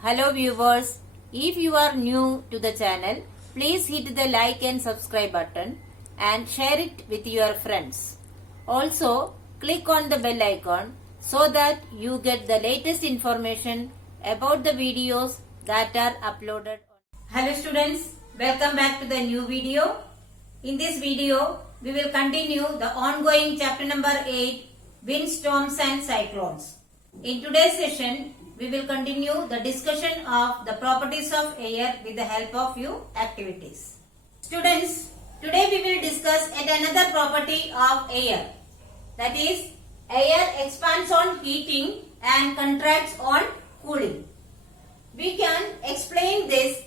Hello viewers, if you are new to the channel, please hit the like and subscribe button and share it with your friends. Also, click on the bell icon so that you get the latest information about the videos that are uploaded. Hello students, welcome back to the new video. In this video, we will continue the ongoing chapter number 8, Windstorms and Cyclones. In today's session, we will continue the discussion of the properties of air with the help of few activities. Students, today we will discuss yet another property of air. That is, air expands on heating and contracts on cooling. We can explain this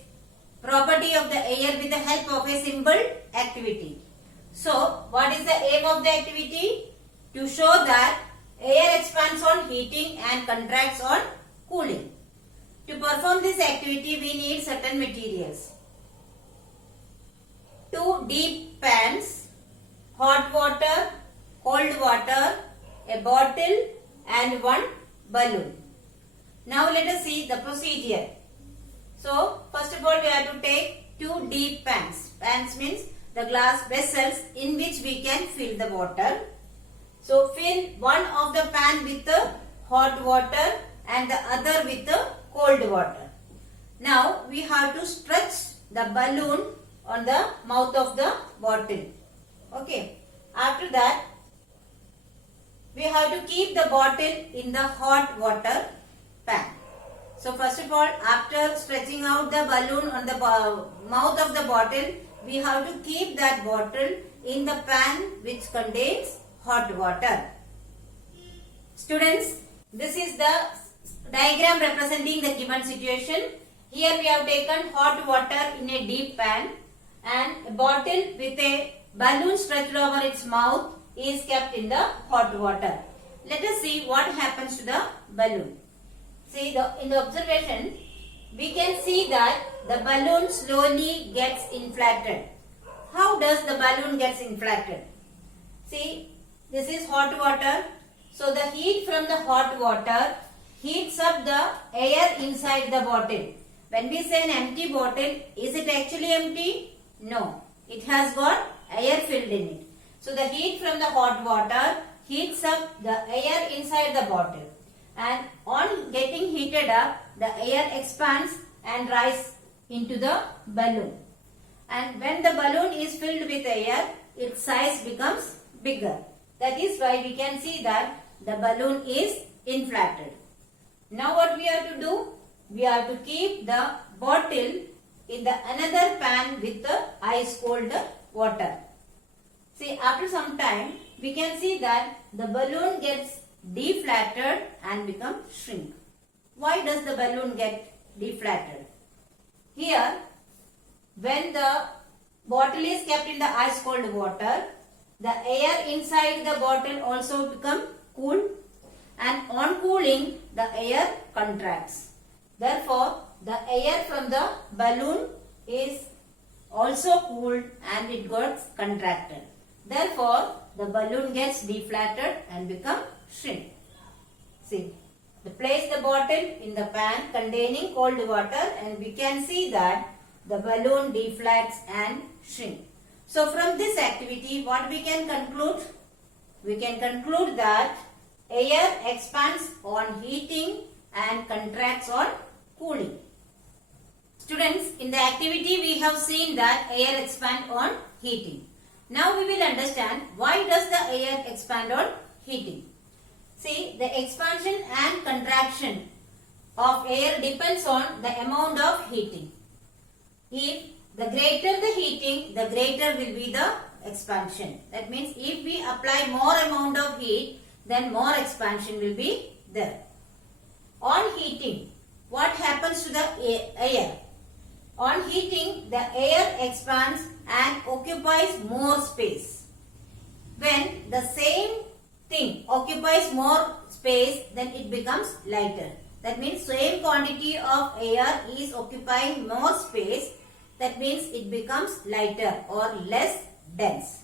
property of the air with the help of a simple activity. So, what is the aim of the activity? To show that air expands on heating and contracts on cooling. To perform this activity, we need certain materials. 2 deep pans, hot water, cold water, a bottle and 1 balloon. Now let us see the procedure. So, first of all we have to take 2 deep pans. Pans means the glass vessels in which we can fill the water. So, fill one of the pan with the hot water and the other with the cold water. Now, we have to stretch the balloon on the mouth of the bottle. Okay. After that, we have to keep the bottle in the hot water pan. So, first of all, after stretching out the balloon on the mouth of the bottle, we have to keep that bottle in the pan which contains hot water. Students, this is the diagram representing the given situation. Here we have taken hot water in a deep pan and a bottle with a balloon stretched over its mouth is kept in the hot water. Let us see what happens to the balloon. See, in the observation, we can see that the balloon slowly gets inflated. How does the balloon gets inflated? See, this is hot water. So, the heat from the hot water heats up the air inside the bottle. When we say an empty bottle, is it actually empty? No, it has got air filled in it. So, the heat from the hot water heats up the air inside the bottle. And on getting heated up, the air expands and rises into the balloon. And when the balloon is filled with air, its size becomes bigger. That is why we can see that the balloon is inflated. Now what we have to do? We have to keep the bottle in the another pan with the ice cold water. See, after some time, we can see that the balloon gets deflated and become shrink. Why does the balloon get deflated? Here, when the bottle is kept in the ice cold water, the air inside the bottle also become cool, and on cooling the air contracts. Therefore, the air from the balloon is also cooled and it gets contracted. Therefore, the balloon gets deflated and become shrink. See, place the bottle in the pan containing cold water and we can see that the balloon deflates and shrink. So, from this activity, what we can conclude? We can conclude that air expands on heating and contracts on cooling. Students, in the activity we have seen that air expands on heating. Now we will understand why does the air expand on heating. See, the expansion and contraction of air depends on the amount of heating. If the greater the heating, the greater will be the expansion. That means if we apply more amount of heat, then more expansion will be there. On heating, what happens to the air? On heating, the air expands and occupies more space. When the same thing occupies more space, then it becomes lighter. That means same quantity of air is occupying more space. That means it becomes lighter or less dense.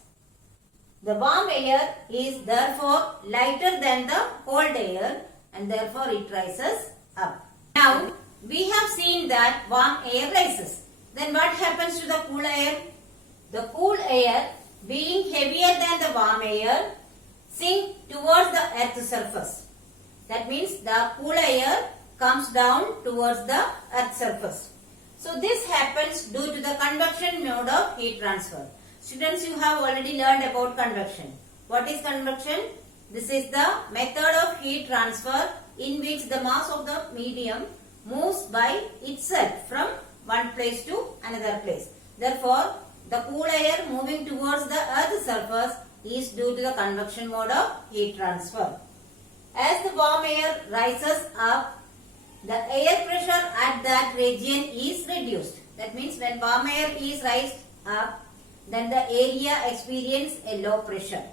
The warm air is therefore lighter than the cold air and therefore it rises up. Now we have seen that warm air rises. Then what happens to the cool air? The cool air, being heavier than the warm air, sink towards the earth's surface. That means the cool air comes down towards the earth's surface. So this happens due to the convection mode of heat transfer. Students, you have already learned about convection. What is convection? This is the method of heat transfer in which the mass of the medium moves by itself from one place to another place. Therefore, the cool air moving towards the earth's surface is due to the convection mode of heat transfer. As the warm air rises up, the air pressure at that region is reduced. That means when warm air is raised up, then the area experiences a low pressure.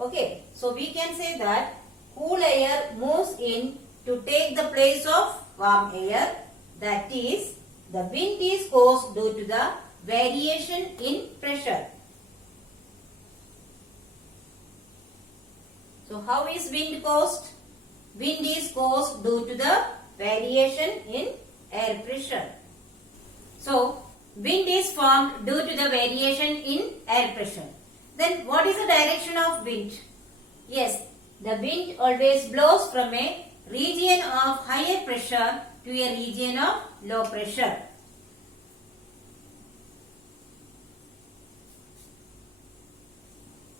Okay, so we can say that cool air moves in to take the place of warm air. That is, the wind is caused due to the variation in pressure. So how is wind caused? Wind is caused due to the variation in air pressure. So wind is formed due to the variation in air pressure. Then what is the direction of wind? Yes, the wind always blows from a region of higher pressure to a region of low pressure.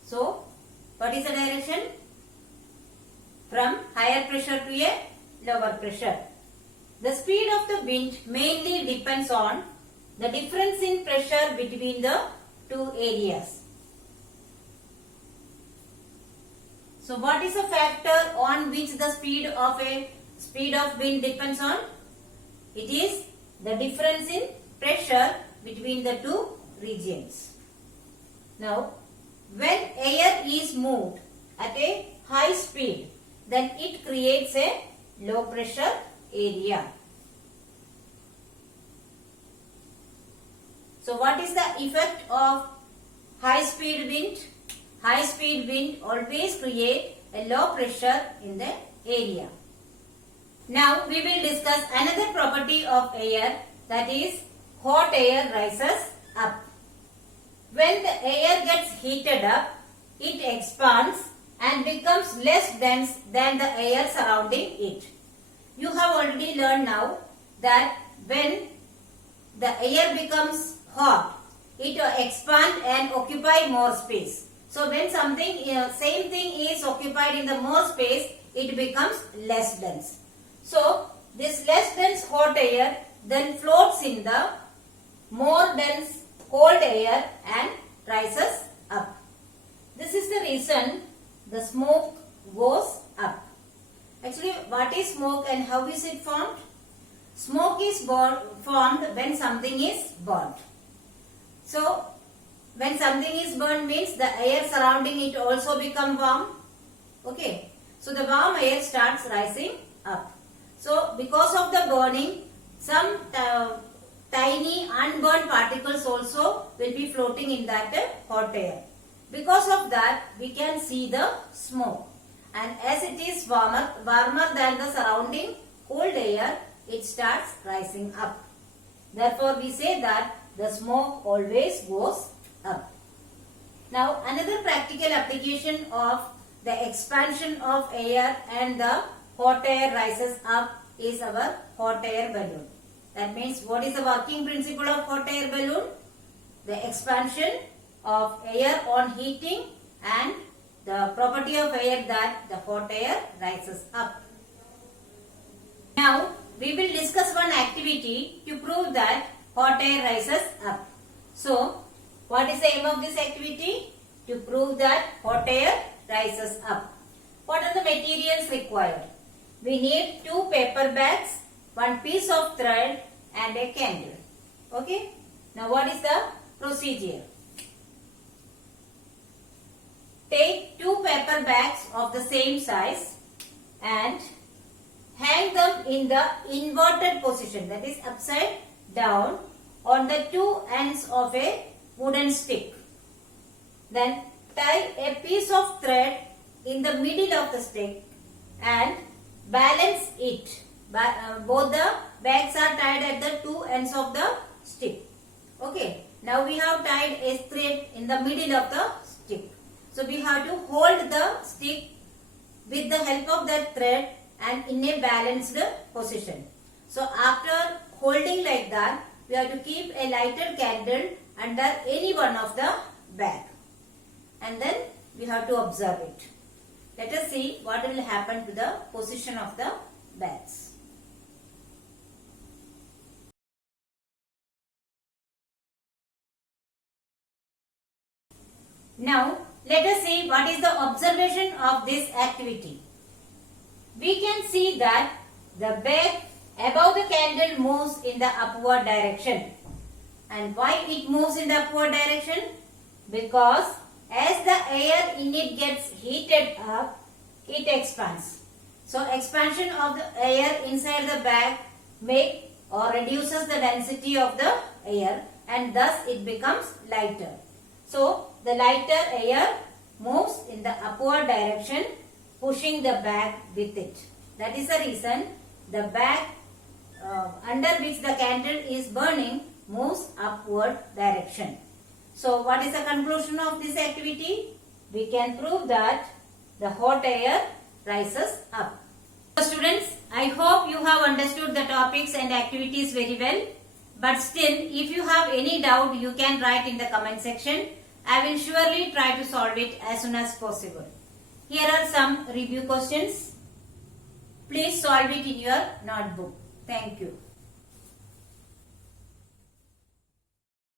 So, what is the direction? From higher pressure to a lower pressure. The speed of the wind mainly depends on the difference in pressure between the two areas. So, what is the factor on which the speed of wind depends on? It is the difference in pressure between the two regions. Now, when air is moved at a high speed, then it creates a low pressure area. So what is the effect of high speed wind? High speed wind always create a low pressure in the area. Now we will discuss another property of air, that is hot air rises up. When the air gets heated up, it expands and becomes less dense than the air surrounding it. You have already learned now that when the air becomes hot, it expands and occupy more space. So when something same thing is occupied in the more space, it becomes less dense. So this less dense hot air then floats in the more dense cold air and rises up. This is the reason the smoke goes up. Actually, what is smoke and how is it formed? Smoke is formed when something is burnt. So, when something is burnt means the air surrounding it also become warm. Okay. So, the warm air starts rising up. So, because of the burning, some tiny unburned particles also will be floating in that hot air. Because of that, we can see the smoke. And as it is warmer than the surrounding cold air, it starts rising up. Therefore, we say that the smoke always goes up. Now, another practical application of the expansion of air and the hot air rises up is our hot air balloon. That means, what is the working principle of hot air balloon? The expansion of air on heating and the property of air that the hot air rises up. Now, we will discuss one activity to prove that hot air rises up. So, what is the aim of this activity? To prove that hot air rises up. What are the materials required? We need 2 paper bags, 1 piece of thread and a candle. Okay. Now, what is the procedure? Take 2 paper bags of the same size and hang them in the inverted position, that is upside down, on the 2 ends of a wooden stick. Then tie a piece of thread in the middle of the stick and balance it, both the bags are tied at the two ends of the stick. Okay. Now we have tied a thread in the middle of the stick. So we have to hold the stick with the help of that thread and in a balanced position. So after holding like that, we have to keep a lighted candle under any one of the bag. And then we have to observe it. Let us see what will happen to the position of the bags. Now, let us see what is the observation of this activity. We can see that the bag above the candle moves in the upward direction. And why it moves in the upward direction? Because as the air in it gets heated up, it expands. So, expansion of the air inside the bag make or reduces the density of the air and thus it becomes lighter. So, the lighter air moves in the upward direction, pushing the bag with it. That is the reason the bag under which the candle is burning moves upward direction. So, what is the conclusion of this activity? We can prove that the hot air rises up. So, students, I hope you have understood the topics and activities very well. But still, if you have any doubt, you can write in the comment section. I will surely try to solve it as soon as possible. Here are some review questions. Please solve it in your notebook. Thank you.